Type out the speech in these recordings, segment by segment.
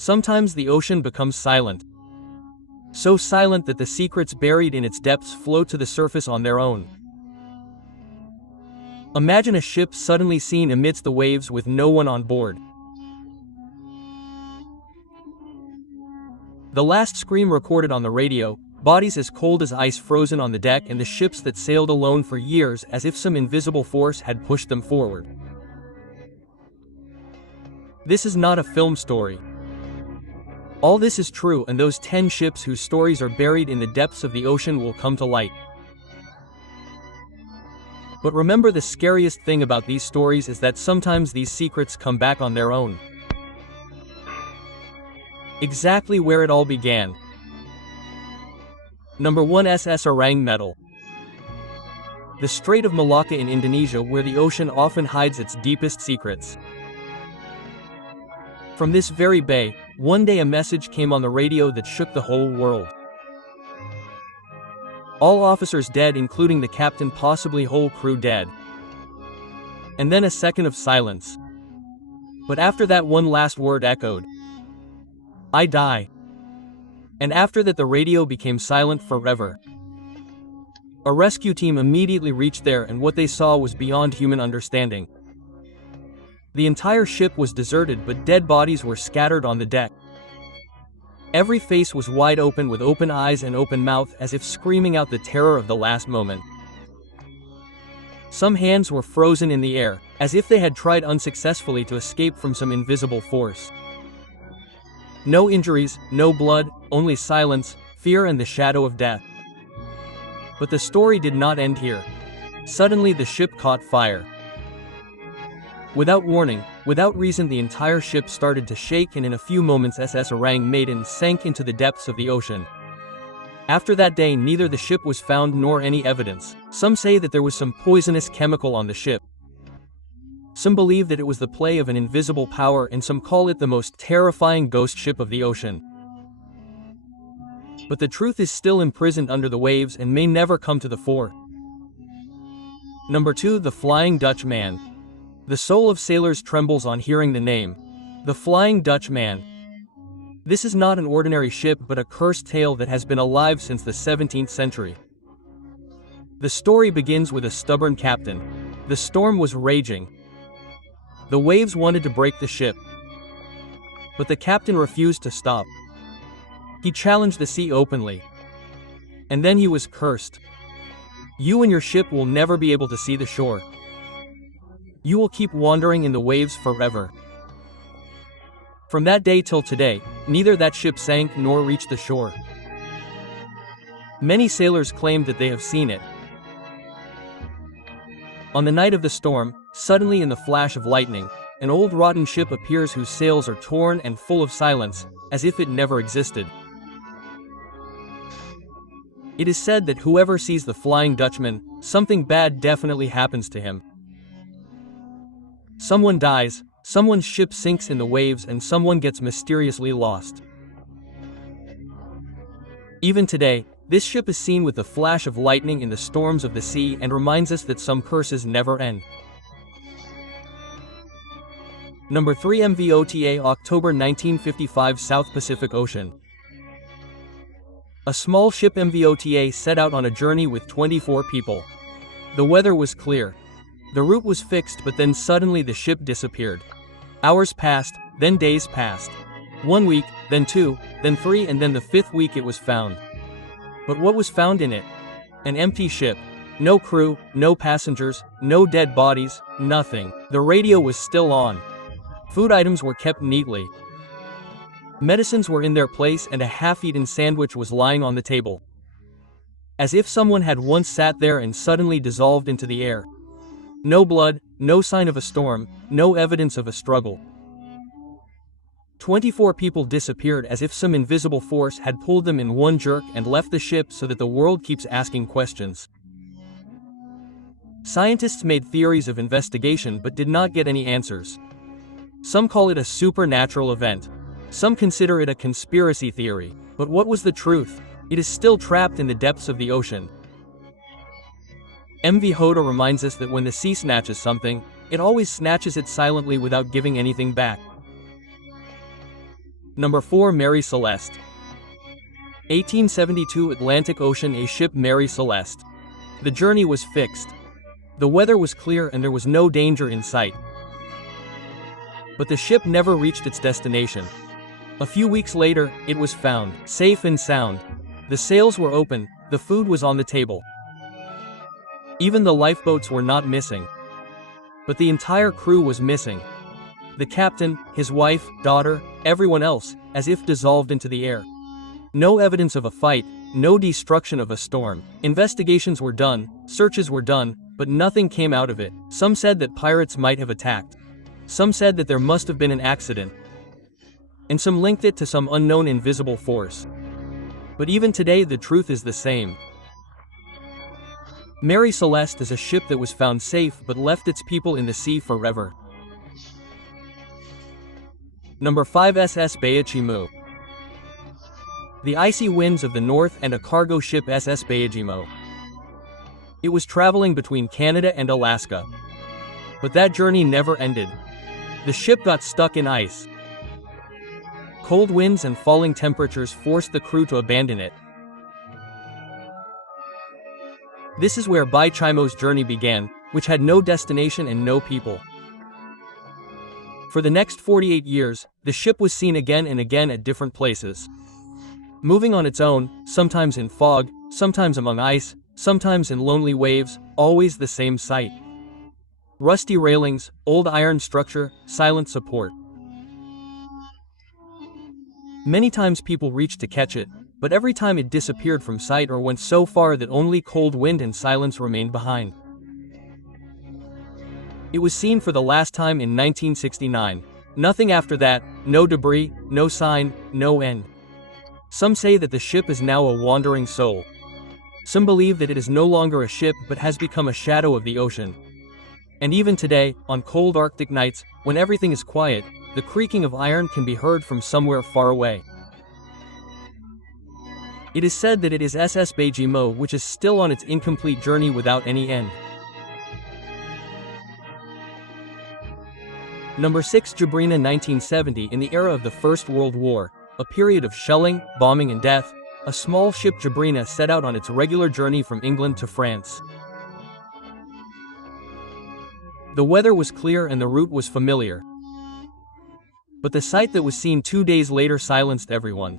Sometimes the ocean becomes silent. So silent that the secrets buried in its depths float to the surface on their own. Imagine a ship suddenly seen amidst the waves with no one on board. The last scream recorded on the radio, bodies as cold as ice frozen on the deck, and the ships that sailed alone for years as if some invisible force had pushed them forward. This is not a film story. All this is true, and those 10 ships whose stories are buried in the depths of the ocean will come to light. But remember, the scariest thing about these stories is that sometimes these secrets come back on their own. Exactly where it all began. Number 1. SS Orang Medal. The Strait of Malacca in Indonesia, where the ocean often hides its deepest secrets. From this very bay, one day a message came on the radio that shook the whole world. All officers dead, including the captain, possibly whole crew dead. And then a second of silence. But after that, one last word echoed. I die. And after that, the radio became silent forever. A rescue team immediately reached there, and what they saw was beyond human understanding. The entire ship was deserted, but dead bodies were scattered on the deck. Every face was wide open, with open eyes and open mouth, as if screaming out the terror of the last moment. Some hands were frozen in the air, as if they had tried unsuccessfully to escape from some invisible force. No injuries, no blood, only silence, fear, and the shadow of death. But the story did not end here. Suddenly the ship caught fire. Without warning, without reason, the entire ship started to shake, and in a few moments SS Orang Maiden sank into the depths of the ocean. After that day, neither the ship was found nor any evidence. Some say that there was some poisonous chemical on the ship. Some believe that it was the play of an invisible power, and some call it the most terrifying ghost ship of the ocean. But the truth is still imprisoned under the waves and may never come to the fore. Number 2. The Flying Dutchman. The soul of sailors trembles on hearing the name. The Flying Dutchman. This is not an ordinary ship, but a cursed tale that has been alive since the 17th century. The story begins with a stubborn captain. The storm was raging. The waves wanted to break the ship. But the captain refused to stop. He challenged the sea openly. And then he was cursed. You and your ship will never be able to see the shore. You will keep wandering in the waves forever. From that day till today, neither that ship sank nor reached the shore. Many sailors claimed that they have seen it. On the night of the storm, suddenly in the flash of lightning, an old rotten ship appears whose sails are torn and full of silence, as if it never existed. It is said that whoever sees the Flying Dutchman, something bad definitely happens to him. Someone dies, someone's ship sinks in the waves, and someone gets mysteriously lost. Even today, this ship is seen with the flash of lightning in the storms of the sea and reminds us that some curses never end. Number 3. MVOTA October 1955 South Pacific Ocean. A small ship MVOTA set out on a journey with 24 people. The weather was clear. The route was fixed, but then suddenly the ship disappeared. Hours passed, then days passed. 1 week, then 2, then 3, and then the 5th week it was found. But what was found in it? An empty ship. No crew, no passengers, no dead bodies, nothing. The radio was still on. Food items were kept neatly. Medicines were in their place, and a half-eaten sandwich was lying on the table. As if someone had once sat there and suddenly dissolved into the air. No blood, no sign of a storm, no evidence of a struggle. 24 people disappeared as if some invisible force had pulled them in one jerk and left the ship so that the world keeps asking questions. Scientists made theories of investigation but did not get any answers. Some call it a supernatural event. Some consider it a conspiracy theory. But what was the truth? It is still trapped in the depths of the ocean. MV Hoda reminds us that when the sea snatches something, it always snatches it silently without giving anything back. Number 4. Mary Celeste. 1872 Atlantic Ocean. A ship, Mary Celeste. The journey was fixed. The weather was clear and there was no danger in sight. But the ship never reached its destination. A few weeks later, it was found, safe and sound. The sails were open, the food was on the table. Even the lifeboats were not missing. But the entire crew was missing. The captain, his wife, daughter, everyone else, as if dissolved into the air. No evidence of a fight, no destruction of a storm. Investigations were done, searches were done, but nothing came out of it. Some said that pirates might have attacked. Some said that there must have been an accident. And some linked it to some unknown invisible force. But even today the truth is the same. Mary Celeste is a ship that was found safe but left its people in the sea forever. Number 5. SS Bayajimo. The icy winds of the north and a cargo ship SS Bayajimo. It was traveling between Canada and Alaska. But that journey never ended. The ship got stuck in ice. Cold winds and falling temperatures forced the crew to abandon it. This is where Bayajimo's journey began, which had no destination and no people. For the next 48 years, the ship was seen again and again at different places. Moving on its own, sometimes in fog, sometimes among ice, sometimes in lonely waves, always the same sight. Rusty railings, old iron structure, silent support. Many times people reached to catch it, but every time it disappeared from sight or went so far that only cold wind and silence remained behind. It was seen for the last time in 1969. Nothing after that, no debris, no sign, no end. Some say that the ship is now a wandering soul. Some believe that it is no longer a ship but has become a shadow of the ocean. And even today, on cold Arctic nights, when everything is quiet, the creaking of iron can be heard from somewhere far away. It is said that it is SS Bayajimo which is still on its incomplete journey without any end. Number 6. Jabrina. 1970. In the era of the First World War, a period of shelling, bombing and death, a small ship Jabrina set out on its regular journey from England to France. The weather was clear and the route was familiar. But the sight that was seen 2 days later silenced everyone.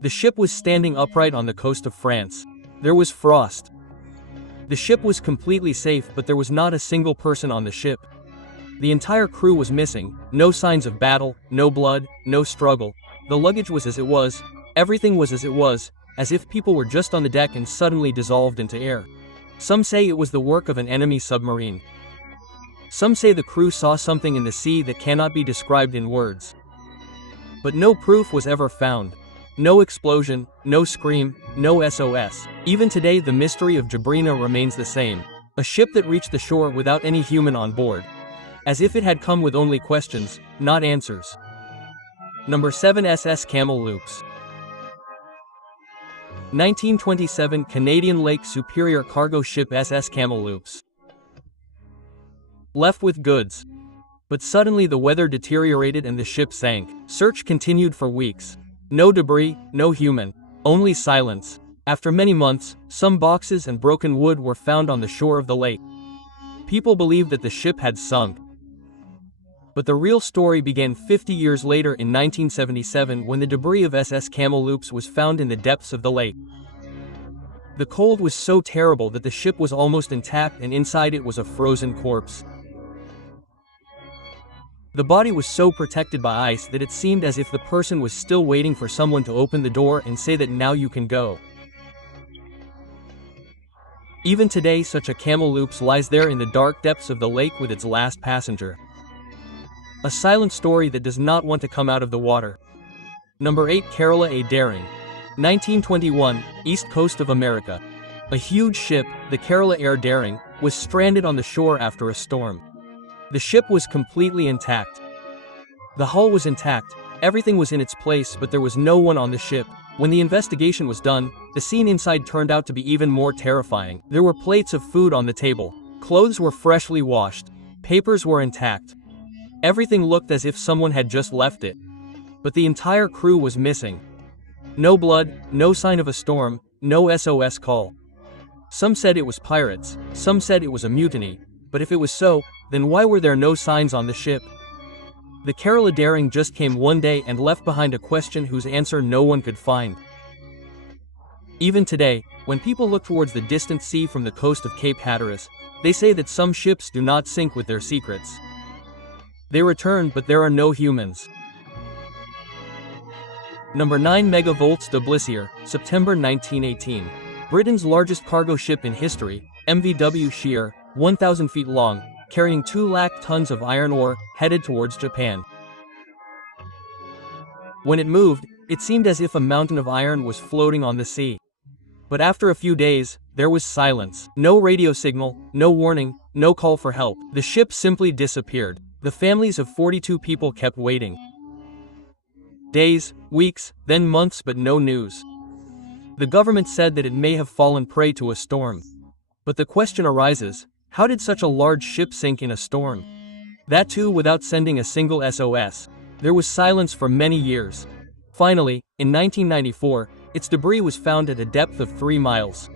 The ship was standing upright on the coast of France. There was frost. The ship was completely safe, but there was not a single person on the ship. The entire crew was missing, no signs of battle, no blood, no struggle. The luggage was as it was, everything was as it was, as if people were just on the deck and suddenly dissolved into air. Some say it was the work of an enemy submarine. Some say the crew saw something in the sea that cannot be described in words. But no proof was ever found. No explosion, no scream, no SOS. Even today the mystery of Jabrina remains the same. A ship that reached the shore without any human on board. As if it had come with only questions, not answers. Number 7. SS Kamloops. 1927 Canadian Lake Superior cargo ship SS Kamloops. Left with goods. But suddenly the weather deteriorated and the ship sank. Search continued for weeks. No debris, no human, only silence. After many months, some boxes and broken wood were found on the shore of the lake. People believed that the ship had sunk. But the real story began 50 years later in 1977 when the debris of SS Kamloops was found in the depths of the lake. The cold was so terrible that the ship was almost intact and inside it was a frozen corpse. The body was so protected by ice that it seemed as if the person was still waiting for someone to open the door and say that now you can go. Even today such a Kamloops lies there in the dark depths of the lake with its last passenger. A silent story that does not want to come out of the water. Number 8. Kerala A. Daring. 1921, East Coast of America. A huge ship, the Kerala Air Daring, was stranded on the shore after a storm. The ship was completely intact. The hull was intact, everything was in its place, but there was no one on the ship. When the investigation was done, the scene inside turned out to be even more terrifying. There were plates of food on the table. Clothes were freshly washed. Papers were intact. Everything looked as if someone had just left it. but the entire crew was missing. No blood, no sign of a storm, no SOS call. Some said it was pirates, some said it was a mutiny, but if it was so, then why were there no signs on the ship? The Carola Daring just came one day and left behind a question whose answer no one could find. Even today, when people look towards the distant sea from the coast of Cape Hatteras, they say that some ships do not sink with their secrets. They return, but there are no humans. Number 9 Megavolts de Blissier, September 1918. Britain's largest cargo ship in history, MVW Sheer, 1,000 feet long, carrying 2 lakh tons of iron ore, headed towards Japan. When it moved, it seemed as if a mountain of iron was floating on the sea. But after a few days, there was silence. No radio signal, no warning, no call for help. The ship simply disappeared. The families of 42 people kept waiting. Days, weeks, then months, but no news. The government said that it may have fallen prey to a storm. But the question arises, how did such a large ship sink in a storm? That too without sending a single SOS. There was silence for many years. Finally, in 1994, its debris was found at a depth of 3 miles.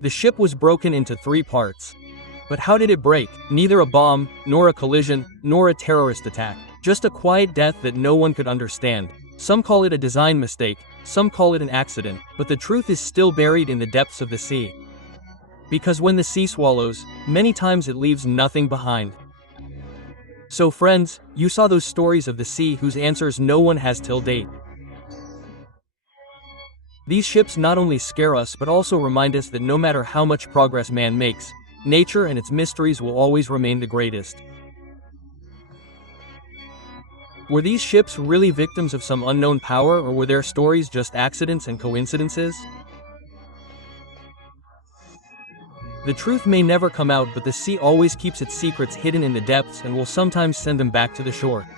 The ship was broken into 3 parts. But how did it break? Neither a bomb, nor a collision, nor a terrorist attack. Just a quiet death that no one could understand. Some call it a design mistake, some call it an accident, but the truth is still buried in the depths of the sea. Because when the sea swallows, many times it leaves nothing behind. So friends, you saw those stories of the sea whose answers no one has till date. These ships not only scare us but also remind us that no matter how much progress man makes, nature and its mysteries will always remain the greatest. Were these ships really victims of some unknown power, or were their stories just accidents and coincidences? The truth may never come out, but the sea always keeps its secrets hidden in the depths and will sometimes send them back to the shore.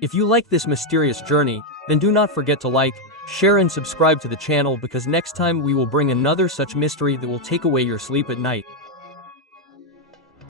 If you like this mysterious journey, then do not forget to like, share and subscribe to the channel, because next time we will bring another such mystery that will take away your sleep at night.